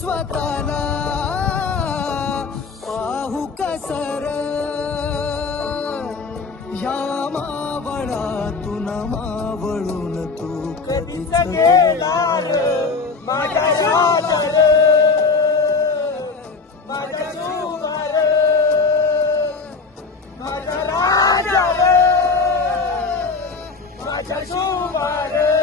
स्वतःला पाहू कसर या मावळातून मावळून तू कधीच गेला रे माझ्या शाळेत माझ्या शुभार माझ्या राजा माझ्या शुभार